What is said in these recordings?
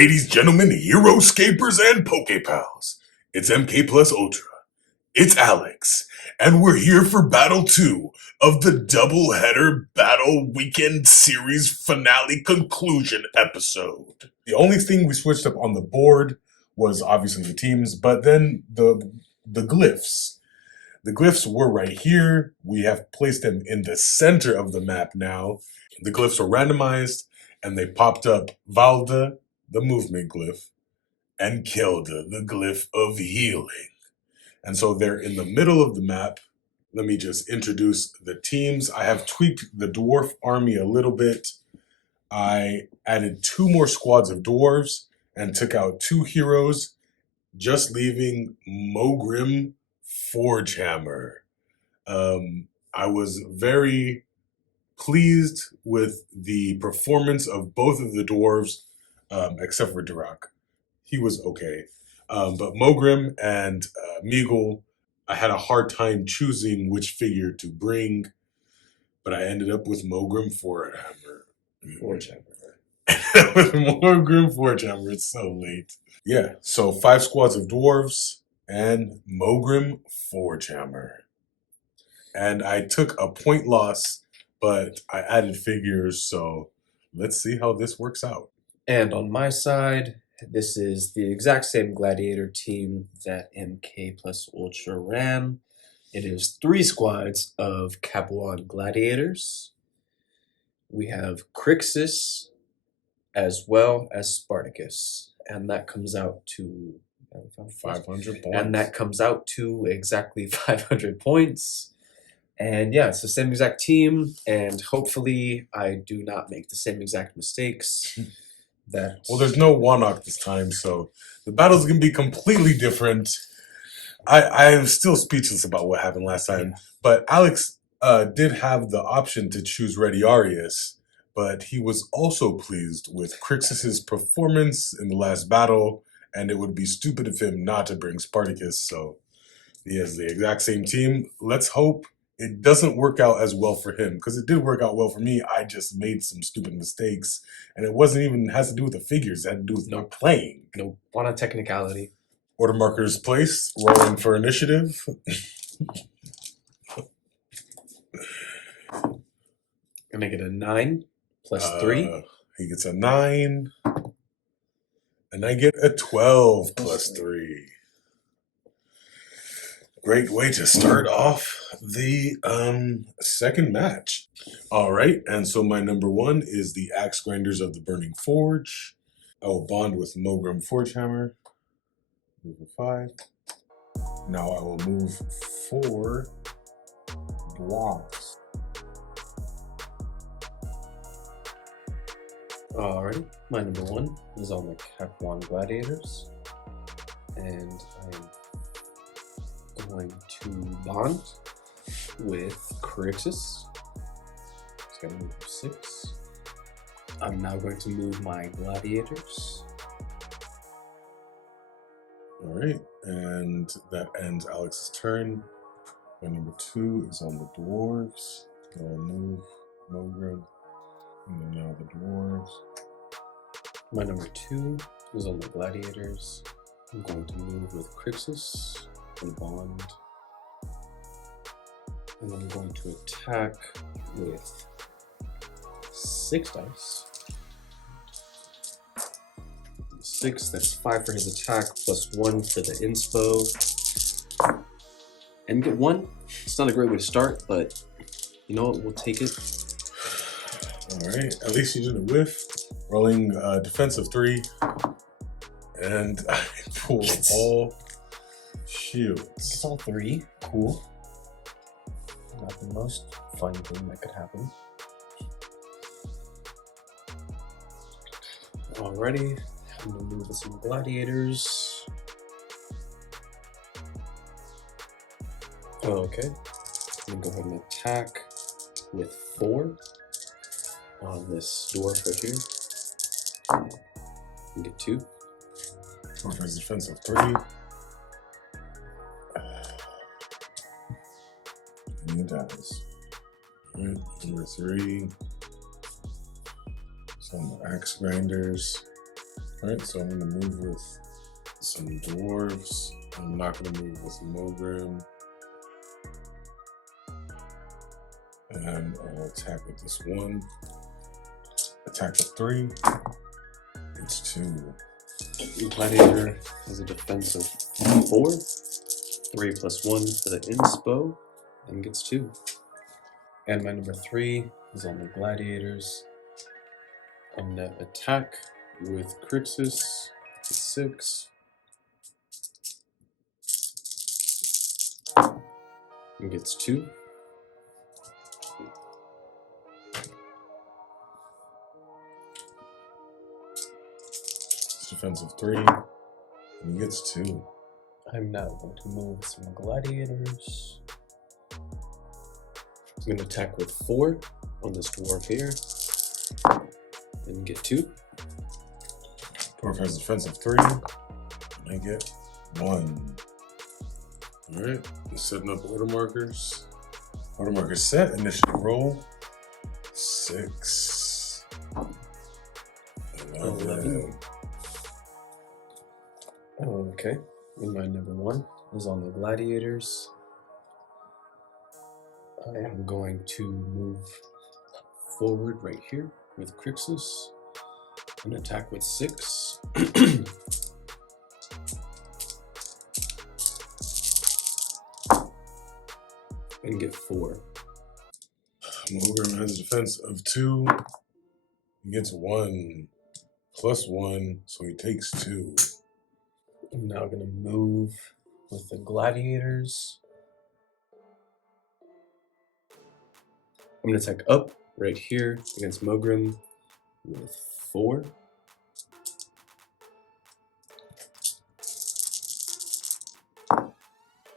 Ladies, gentlemen, Heroscapers, and Pokepals, it's MK Plus Ultra. It's Alex, and we're here for Battle 2 of the Doubleheader Battle Weekend Series Finale Conclusion episode. The only thing we switched up on the board was obviously the teams, but then the glyphs. The glyphs were right here. We have placed them in the center of the map now. The glyphs were randomized, and they popped up Valda, the movement glyph, and KELDA, the glyph of healing. And so they're in the middle of the map. Let me just introduce the teams. I have tweaked the dwarf army a little bit. I added 2 more squads of dwarves and took out 2 heroes, just leaving Mogrim Forgehammer. I was very pleased with the performance of both of the dwarves, except for Durak. He was okay. But Mogrim and Meagle, I had a hard time choosing which figure to bring, but I ended up with Mogrim Forgehammer. With Mogrim Forgehammer, it's so late. Yeah, so 5 squads of dwarves and Mogrim Forgehammer. And I took a point loss, but I added figures, so let's see how this works out. And on my side, this is the exact same Gladiator team that MK Plus Ultra ran. It is 3 squads of Capuan Gladiators. We have Crixus as well as Spartacus. And that comes out to 500 points. And that comes out to exactly 500 points. And yeah, it's the same exact team. And hopefully I do not make the same exact mistakes. Well, there's no Warnock this time, so the battle's going to be completely different. I'm still speechless about what happened last time, but Alex did have the option to choose Rediarius, but he was also pleased with Crixus's performance in the last battle, and it would be stupid of him not to bring Spartacus, so he has the exact same team. Let's hope it doesn't work out as well for him, because it did work out well for me. I just made some stupid mistakes, and it wasn't even has to do with the figures. It had to do with not playing. No, on a technicality. Order markers placed. Rolling for initiative. Gonna get a 9 plus 3. He gets a 9, and I get a 12 plus 3. Great way to start off the second match. All right, and so my number 1 is the Axe Grinders of the Burning Forge. I will bond with Mogrim Forgehammer. Move a 5. Now I will move 4 Dwarves. Alrighty, my number 1 is on the Capuan Gladiators. And I'm going to bond with Crixus. It's going to move 6. I'm now going to move my Gladiators. All right, and that ends Alex's turn. My number 2 is on the Dwarves. I'll move Mogrim, and then now the Dwarves. My number 2 is on the Gladiators. I'm going to move with Crixus and bond. And I'm going to attack with 6 dice. 6, that's 5 for his attack, plus 1 for the inspo. And get 1. It's not a great way to start, but you know what, we'll take it. Alright, at least you didn't whiff. Rolling defensive 3. And I pull all shields. It's all 3. Cool. Not the most fun thing that could happen. Alrighty, I'm gonna move with some Gladiators. Okay, I'm gonna go ahead and attack with 4 on this dwarf right here. And get 2. Dwarf has defensive 3. And he dies. Alright, number 3. Some Axe Grinders. Alright, so I'm going to move with some Dwarves. I'm not going to move with Mogrim. And I'll attack with this 1. Attack with 3. It's 2. Gladiator has a defense of 4. 3 plus 1 for the inspo, and gets 2. And my number 3 is on the Gladiators. I'm gonna attack with Crixus, 6. And gets 2. Defense of 3. And he gets 2. I'm now going to move some Gladiators. I'm going to attack with 4 on this Dwarf here. And get 2. Dwarf has defense of 3. And I get 1. Alright, I'm setting up order markers. Order markers set, initiative roll. 6. 11. Okay, and my number 1 is on the Gladiators. I am going to move forward right here with Crixus and attack with 6. And get 4. Mogrim has a defense of 2. He gets 1 plus 1, so he takes 2. I'm now going to move with the Gladiators. I'm going to attack up right here against Mogrim with 4.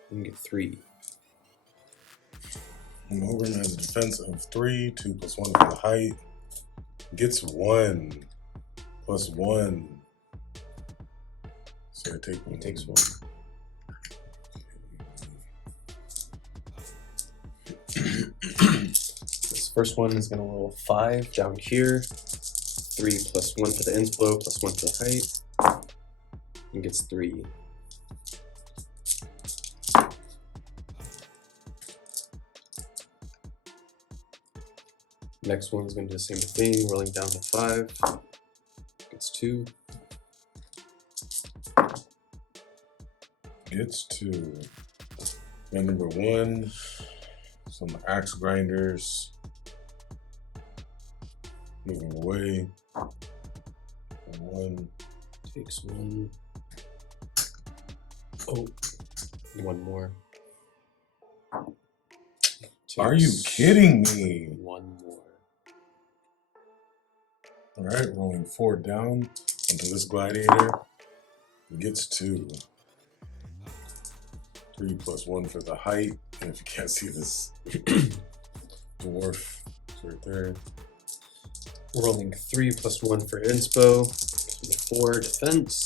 And get 3. Mogrim has a defense of 3, 2 plus 1 for the height. Gets 1 plus 1. So I take 1. He takes 1. This first one is going to roll 5 down here. 3 plus 1 for the inspo, plus 1 for the height. And gets 3. Next one's going to do the same thing, rolling down to 5. Gets 2. Gets 2. And number 1, some axe grinders. Moving away. 1. Takes 1. Oh, 1 more. Are you kidding me? 1 more. Alright, rolling 4 down onto this gladiator. Gets 2. 3 plus 1 for the height. And if you can't see this dwarf, it's right there. Rolling 3 plus 1 for inspo. 4 defense.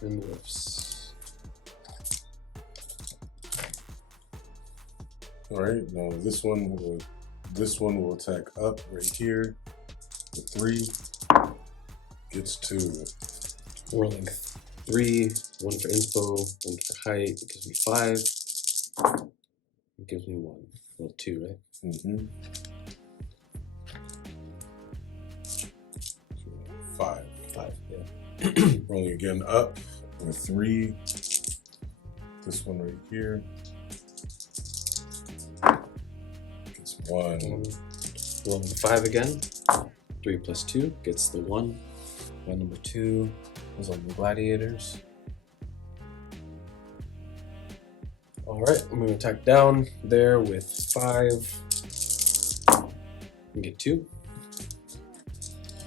And whiffs. Alright, now this one will attack up right here. With 3. Gets 2. Rolling 3, 1 for inspo, 1 for height. It gives me 5. It gives me 1. Roll 2, right? Mm-hmm. 5. 5, yeah. Rolling again up with 3. This one right here. Gets 1. Rolling 5 again. 3 plus 2 gets the 1. My number 2 is on the Gladiators. Alright, I'm going to attack down there with 5. And get 2.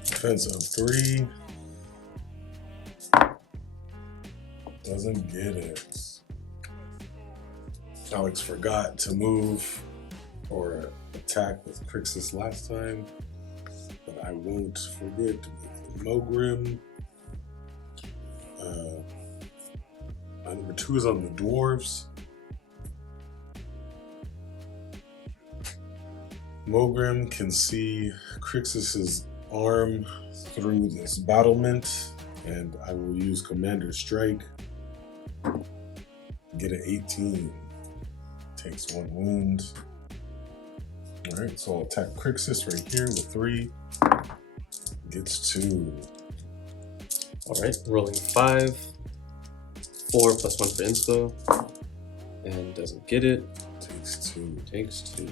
Defense of 3. Doesn't get it. Alex forgot to move or attack with Crixus last time, but I won't forget with Mogrim. My number 2 is on the Dwarves. Mogrim can see Crixus's arm through this battlement And I will use Commander Strike. Get an 18. Takes 1 wound. Alright, so I'll attack Crixus right here with 3. Gets 2. Alright, rolling 5. 4 plus 1 for inspo. And doesn't get it. Takes 2. Takes 2.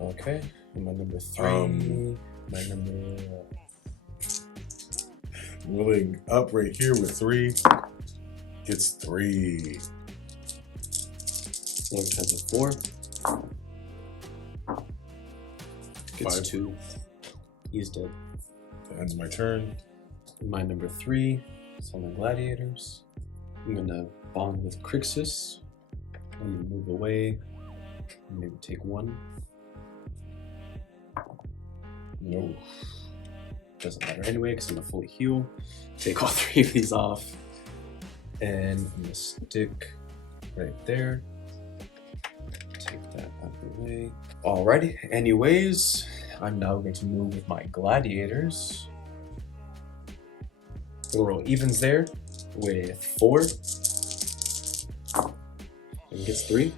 Okay, and my number 3. My number... Rolling up right here with 3. Gets 3. Rolling times of 4. Gets 5. 2. He's dead. That ends my turn. My number 3 is on the Gladiators. I'm gonna bond with Crixus. I'm gonna move away. Maybe take 1. No. Doesn't matter anyway because I'm gonna fully heal. Take all 3 of these off. And I'm gonna stick right there. Take that out of the way. Alrighty, anyways, I'm now going to move with my Gladiators. We'll roll evens there with 4. And gets 3.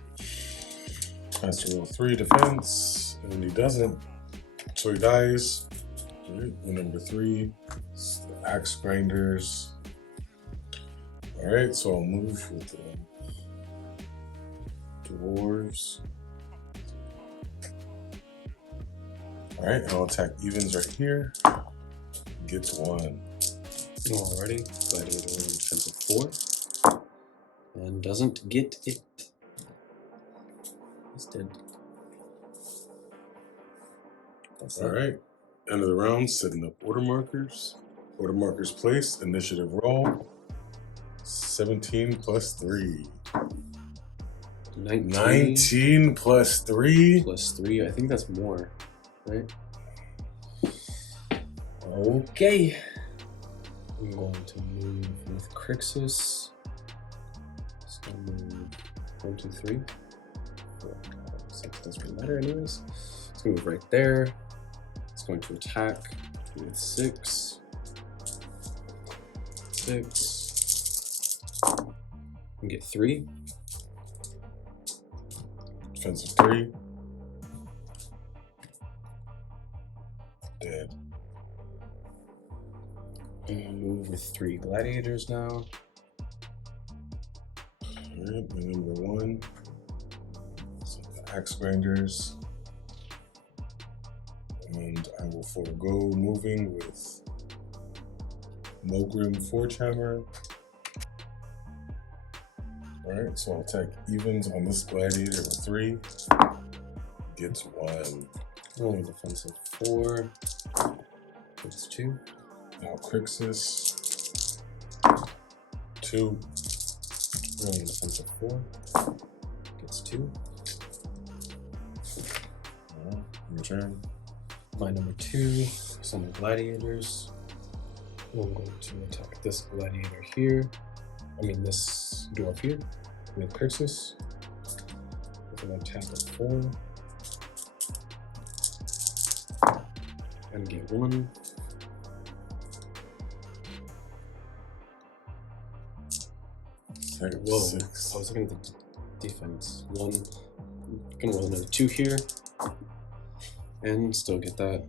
Has to roll 3 defense, and he doesn't. So he dies. Alright, number 3. It's the Axe Grinders. Alright, so I'll move with the Dwarves. Alright, and I'll attack evens right here. Gets 1. Alrighty, Gladiator in terms of 4. And doesn't get it. He's dead. That's it. Alright, end of the round, setting up order markers. Order markers placed, initiative roll. 17 plus 3. 19 plus 3. Plus 3, I think that's more, right? Okay. I'm going to move with Crixus. Just gonna move 1, 2, 3. 4, 5, 6, doesn't really matter anyways. It's gonna move right there. It's going to attack with 6. 6. And get 3. Defensive 3. Dead. And move with 3 Gladiators now. Alright, my number 1. So the Axe Grinders. And I will forego moving with Mogrim Forgehammer. Alright, so I'll attack evens on this Gladiator with 3. Gets 1. Rolling defensive 4. Gets 2. Now Crixus. 2. Rolling defensive 4. Gets 2. Alright, your turn. My number 2 is on the Gladiators. I'm going to attack this Gladiator here. I mean this Dwarf here with Crixus. With an attack of 4. And get 1. Whoa, 6. I was looking at the defense. 1. I'm gonna roll another 2 here. And still get that.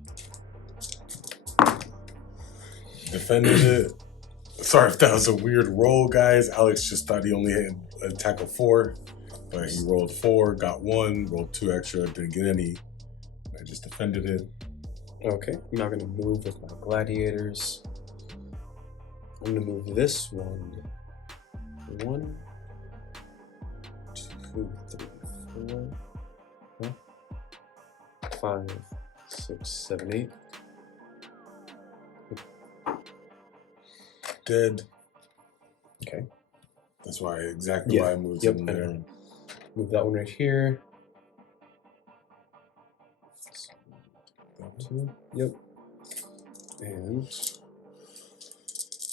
Defended it. Sorry if that was a weird roll, guys. Alex just thought he only had an attack of 4, but he rolled 4, got 1, rolled 2 extra, didn't get any. I just defended it. Okay, I'm now gonna move with my Gladiators. I'm gonna move this one. 1, 2, 3, 4, 5, 6, 7, 8. Dead. Okay. That's why why I moved him there. Move that one right here. 2. Yep. And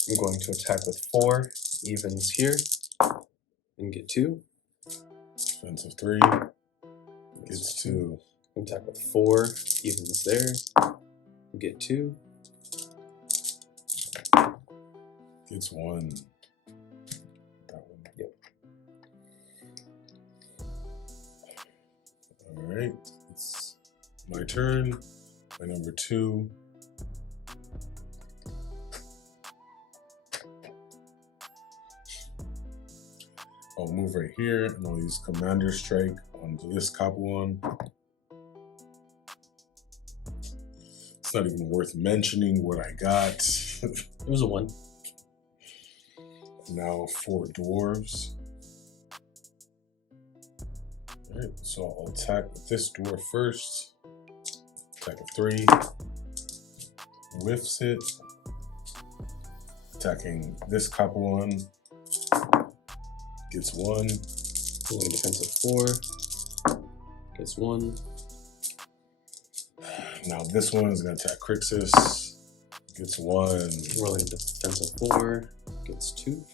I'm going to attack with 4 evens here and get 2. Defensive 3 gets 2. Attack with 4 evens there You get 2. Gets 1. That one. Yep. Alright, it's my turn. My number 2. I'll move right here and I'll use Commander Strike onto this copper one. It's not even worth mentioning what I got. It was a 1. Now 4 dwarves. Alright, so I'll attack with this dwarf first. Attack of 3. Whiffs it. Attacking this copper one. Gets 1. Rolling defense of 4. Gets 1. Now this one is going to attack Crixus. Gets 1. Rolling defense of 4. Gets 2.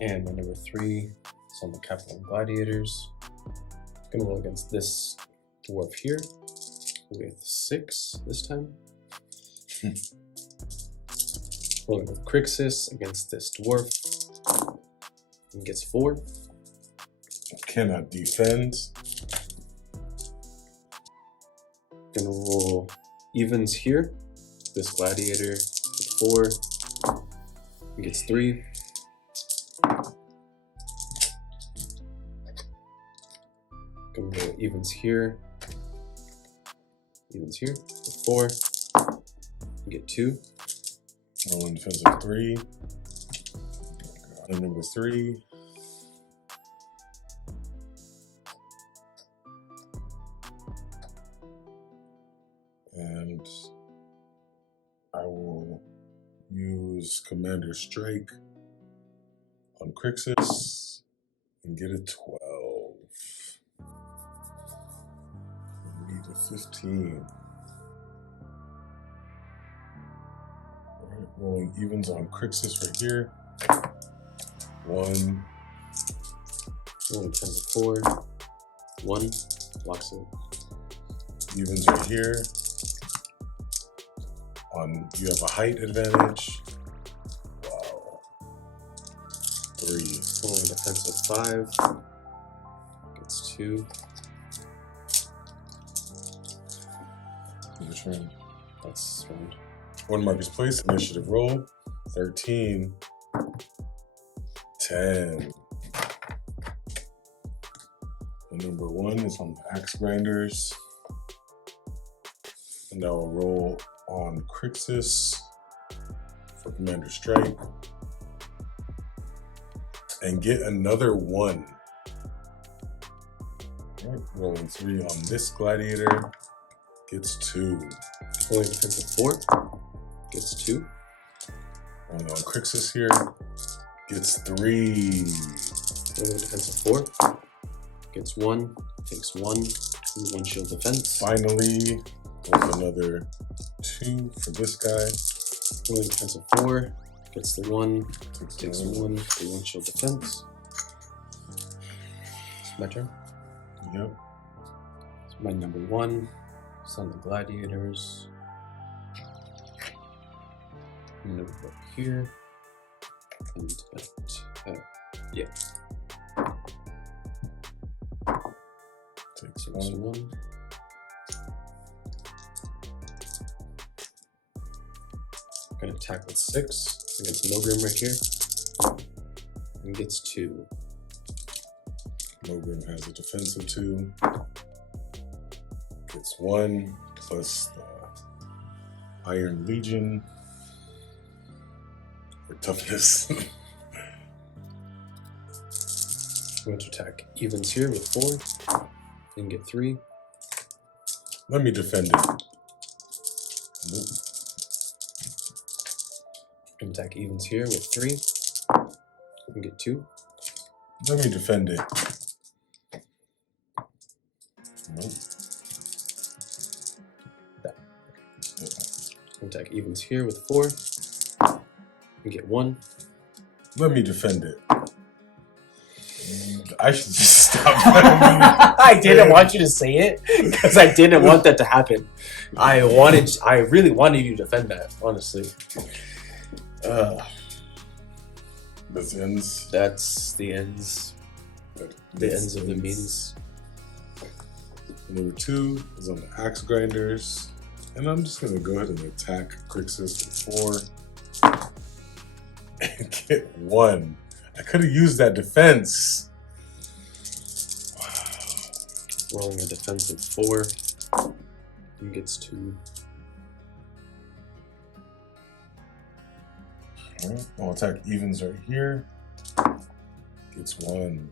And my number 3 is on the Capital Gladiators. Gonna roll against this dwarf here with 6 this time. Rolling with Crixus against this dwarf and gets 4. Cannot defend. Gonna roll evens here. This gladiator with 4 and gets 3. Gonna roll evens here. Evens here with 4 and get 2. Rolling defensive 3. And number 3. And I will use Commander Strike on Crixus and get a 12. I need a 15. Alright, rolling evens on Crixus right here. 1. Rolling defense of 4. 1 blocks it. Evens right here. You have a height advantage. Wow. 3. Rolling defense of 5. Gets 2. Your turn. That's round. 1 mark is placed. Initiative roll. 13. 10. And number 1 is on the Axe Grinders. And I will roll on Crixus for Commander Strike. And get another 1. Alright, rolling 3 on this Gladiator. Gets 2. Rolling defense of 4. Gets 2. Rolling on Crixus here. Gets 3. Rolling defense of 4. Gets 1. Takes 1. 1 shield defense. Finally, with another 2 for this guy. Rolling defense of 4. Gets the 1. Takes 1. 1 shield defense. It's my turn. Yep. It's my number 1. It's on the Gladiators. I'm gonna go here. And yeah. Takes 1. I'm gonna attack with 6 against Milgrim right here. And gets 2. Milgrim has a defensive 2. Gets 1 plus the Iron Legion for toughness. I'm going to attack evens here with 4 and get 3. Let me defend it. Nope. I'm going to attack evens here with 3 and get 2. Let me defend it. Nope. I'm going to attack evens here with 4 and get 1. Let me defend it. I should just stop. I didn't want you to say it because I didn't want that to happen. I really wanted you to defend that, honestly. This ends. That's the ends. The ends of the means. Number 2 is on the axe grinders. And I'm just gonna go ahead and attack Crixus with 4. And get 1. I could have used that defense. Wow. Rolling a defense of 4. And gets 2. Alright, I'll attack evens right here. Gets 1.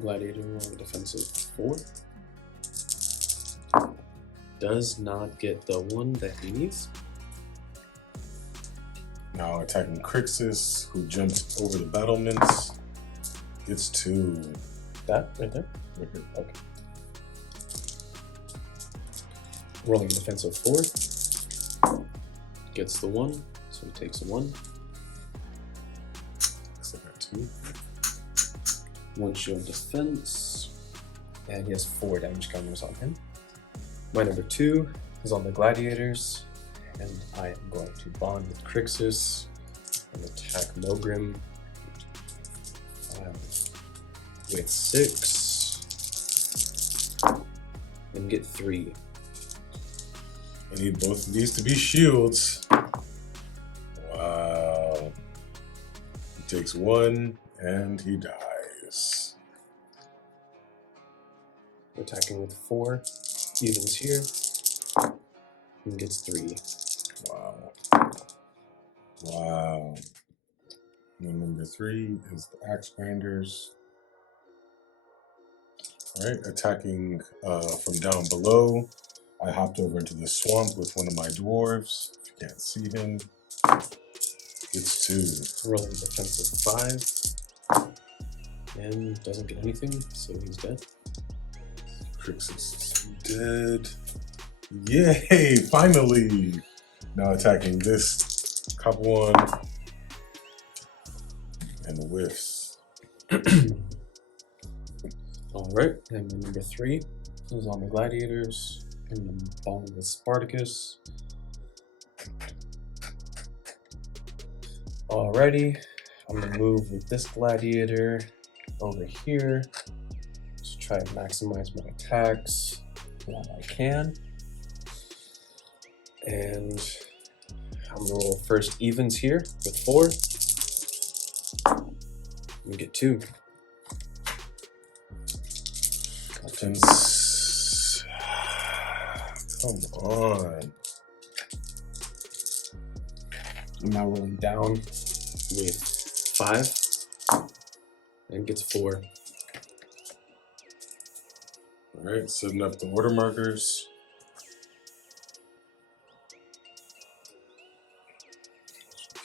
Gladiator rolling a defense of 4. Does not get the 1 that he needs. Now attacking Crixus, who jumps over the battlements. Gets 2. That right there? Right here. Okay. Rolling a defense of 4. Gets the 1, so he takes a 1. Looks like I got 2. 1 shield defense. And he has 4 damage counters on him. My number 2 is on the Gladiators. And I am going to bond with Crixus and attack Mogrim with 6 and get 3. I need both of these to be shields. Wow. He takes 1 and he dies. Attacking with 4 evens here and gets 3. Wow. Wow. And number 3 is the axe grinders. Alright, attacking from down below. I hopped over into the swamp with one of my dwarves. If you can't see him, it's 2. Rolling defense of 5 and doesn't get anything, so he's dead. Crixus is dead. Yay! Finally! Now attacking this cop one and whiffs. Alright, and number 3 is on the Gladiators. And then bond with Spartacus. Alrighty, I'm gonna move with this Gladiator over here. Just try to maximize my attacks while I can. And I'm gonna roll first evens here with 4. And get 2. Offense. Come on. I'm now rolling down with 5 and gets 4. Alright, setting up the order markers.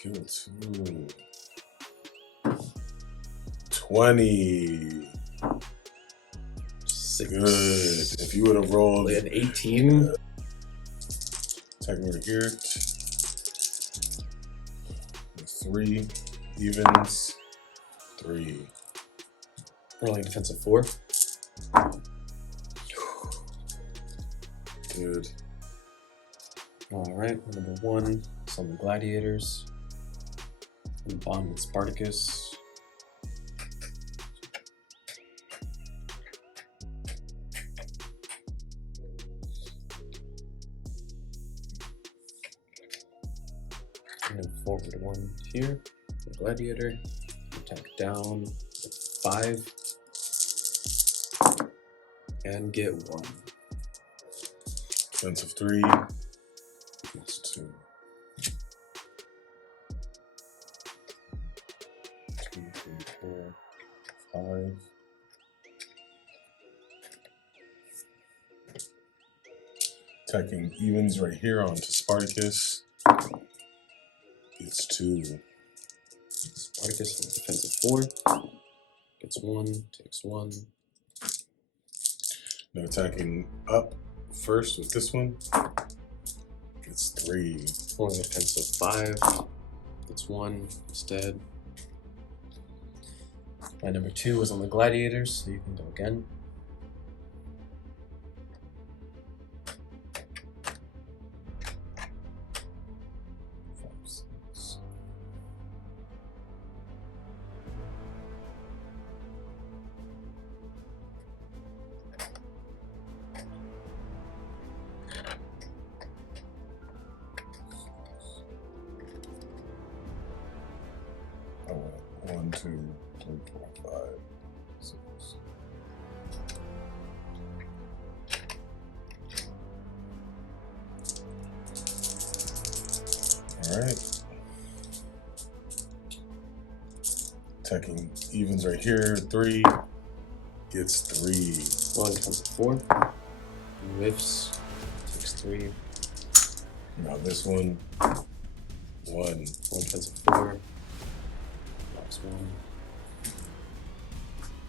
Kill 2. 20. 6. Good. If you would have rolled An 18. Attacking right here. 3 evens. 3. Rolling defensive 4. Good. Alright, number 1 is on the Gladiators. And bond with Spartacus. And then forward 1 here, the Gladiator. Attack down with 5. And get 1. Defensive 3. That's 2. 2, 3, 4, 5. Attacking evens right here onto Spartacus. It's 2. Spartacus on defensive 4. Gets 1, takes 1. Now attacking up first with this one. It's 3. Rolling defensive 5. Gets 1 instead. My number 2 was on the Gladiators, so you can go again. Oh, 1, 2, 3, 4, 5, 6. All right. Attacking evens right here. 3 gets 3. 1 comes at 4. Whiffs. Takes 3. Now this one. 1. 1 comes at 4. Drops 1.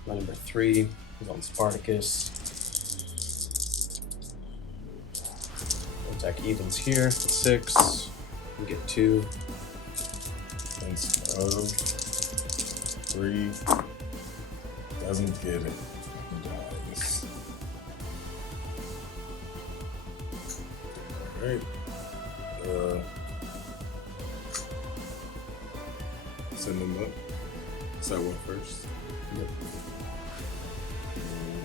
My number 3 is on Spartacus. Attack evens here at 6. We get 2. Thanks of 3. Doesn't get it. Dies. Alright. Send them up. So I went first. Yep.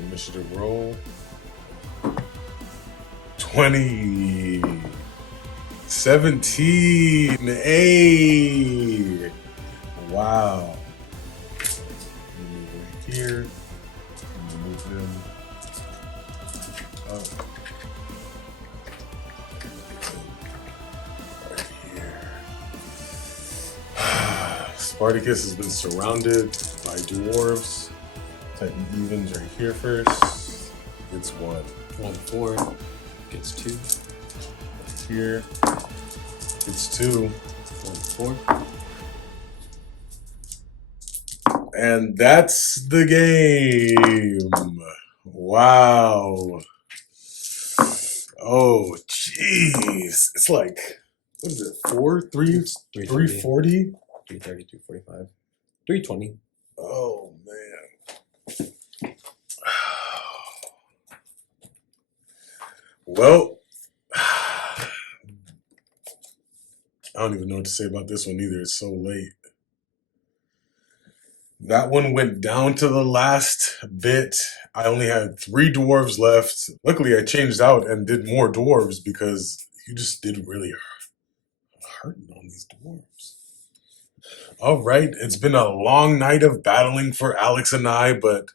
Initiative roll. 20. 17. Hey. Wow. Move right here. Move them up. Right here. Spartacus has been surrounded by dwarves. Titan evens right here first. It's 1. 1 4 gets 2. Right here. It's 2. 1 4. And that's the game. Wow. Oh, jeez. It's like, what is it? 340? 330, 345. 320. Oh, man. Well, I don't even know what to say about this one either. It's so late. That one went down to the last bit. I only had 3 dwarves left. Luckily, I changed out and did more dwarves because you just did really hurting on these dwarves. All right, it's been a long night of battling for Alex and I, but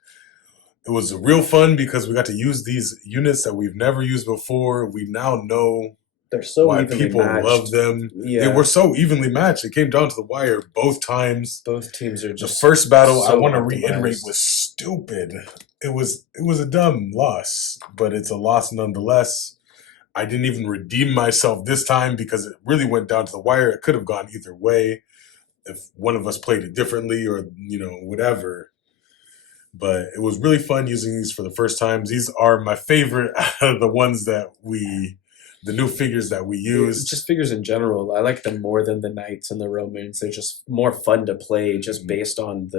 it was real fun because we got to use these units that we've never used before. We now know They're so why evenly people matched. love them. Yeah. They were so evenly matched. It came down to the wire both times. Both teams are just the first battle, so I want to optimized. reiterate, was stupid. It was a dumb loss, but it's a loss nonetheless. I didn't even redeem myself this time because it really went down to the wire. It could have gone either way if one of us played it differently or, whatever. But it was really fun using these for the first time. These are my favorite out of the ones that the new figures that we use. Just figures in general. I like them more than the Knights and the Romans. They're just more fun to play just based on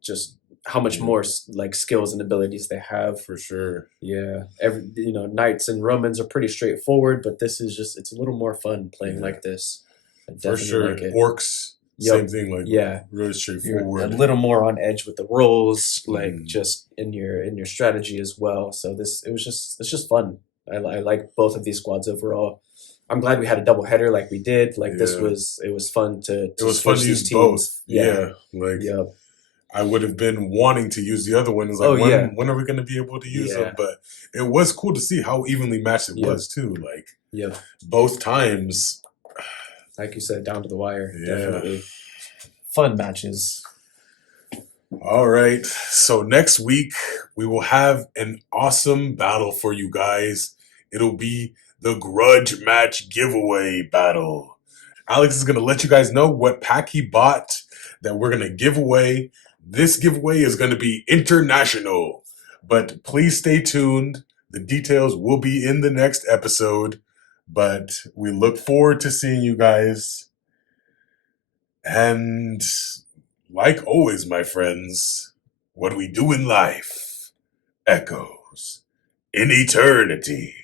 just how much more like skills and abilities they have. For sure. Yeah. Knights and Romans are pretty straightforward, but this is it's a little more fun playing like this. For sure. Like it. Orcs. Yep. Same thing, really straightforward. You're a little more on edge with the rolls, just in your strategy as well. So it's just fun. I like both of these squads overall. I'm glad we had a double header like we did. It was fun to it was fun to use teams. Both. Yeah. I would have been wanting to use the other one. It's like, when are we going to be able to use them? But it was cool to see how evenly matched it was too. Both times. Like you said, down to the wire. Yeah. Definitely. Fun matches. All right. So next week, we will have an awesome battle for you guys. It'll be the Grudge Match Giveaway Battle. Alex is going to let you guys know what pack he bought that we're going to give away. This giveaway is going to be international. But please stay tuned. The details will be in the next episode. But we look forward to seeing you guys. And like always, my friends, what we do in life echoes in eternity.